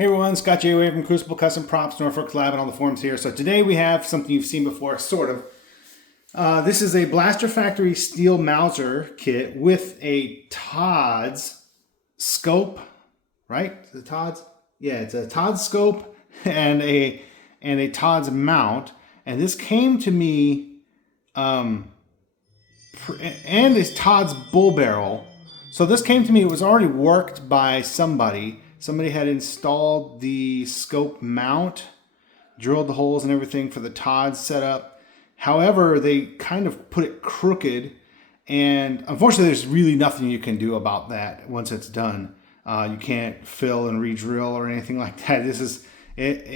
Hey everyone, Scott J. Way from Crucible Custom Props, Norfolk Lab, and all the forums here. So today we have something you've seen before, sort of. This is a Blaster Factory steel Mauser kit with a Todd's scope, right? The Todd's? Yeah, it's a Todd's scope and a Todd's mount. And this came to me, and it's Todd's bull barrel. So this came to me, it was already worked by somebody. Somebody had installed the scope mount, drilled the holes and everything for the Todd setup. However, they kind of put it crooked, and unfortunately, there's really nothing you can do about that once it's done. You can't fill and re-drill or anything like that. This is it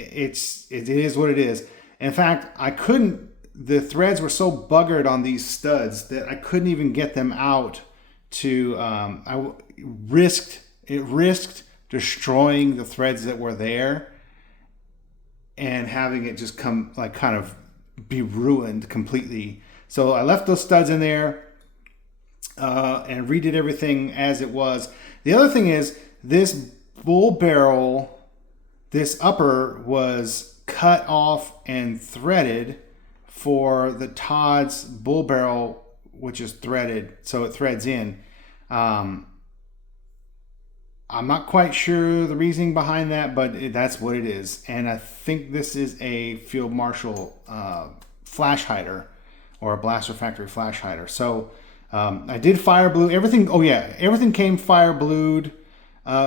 is what it is. In fact, I couldn't. The threads were so buggered on these studs that I couldn't even get them out. I risked destroying the threads that were there and having it just come like kind of be ruined completely. So I left those studs in there and redid everything as it was. The other thing is this bull barrel, this upper was cut off and threaded for the Todd's bull barrel, which is threaded, so it threads in. I'm not quite sure the reasoning behind that, but that's what it is. And I think this is a Field Marshal flash hider or a Blaster Factory flash hider. So I did fire blue everything. Oh yeah, everything came fire blued.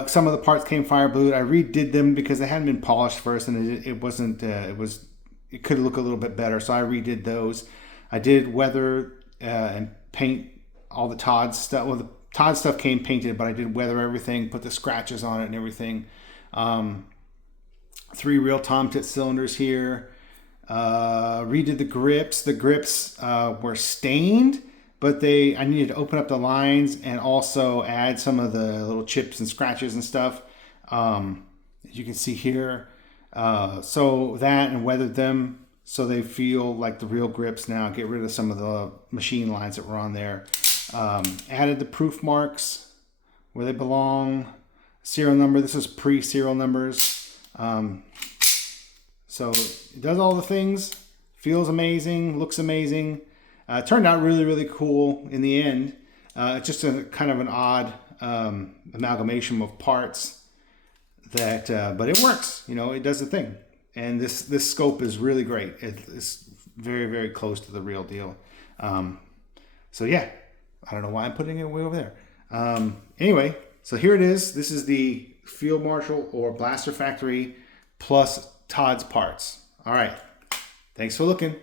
Some of the parts came fire blued. I redid them because they hadn't been polished first, and it wasn't. It could look a little bit better, so I redid those. I did weather and paint all the Todd stuff. Well, the Todd stuff came painted, but I did weather everything, put the scratches on it and everything. 3 real Tomtit cylinders here. Redid the grips. The grips were stained, but I needed to open up the lines and also add some of the little chips and scratches and stuff. As you can see here. So that, and weathered them so they feel like the real grips now. Get rid of some of the machine lines that were on there. Added the proof marks where they belong. Serial number. This is pre-serial numbers. So it does all the things. Feels amazing. Looks amazing. Turned out really, really cool in the end. It's just a kind of an odd amalgamation of parts that, but it works. You know, it does the thing. And this scope is really great. It's very, very close to the real deal. So yeah. I don't know why I'm putting it way over there. Anyway, so here it is. This is the Field Marshal or Blaster Factory plus Todd's parts. All right. Thanks for looking.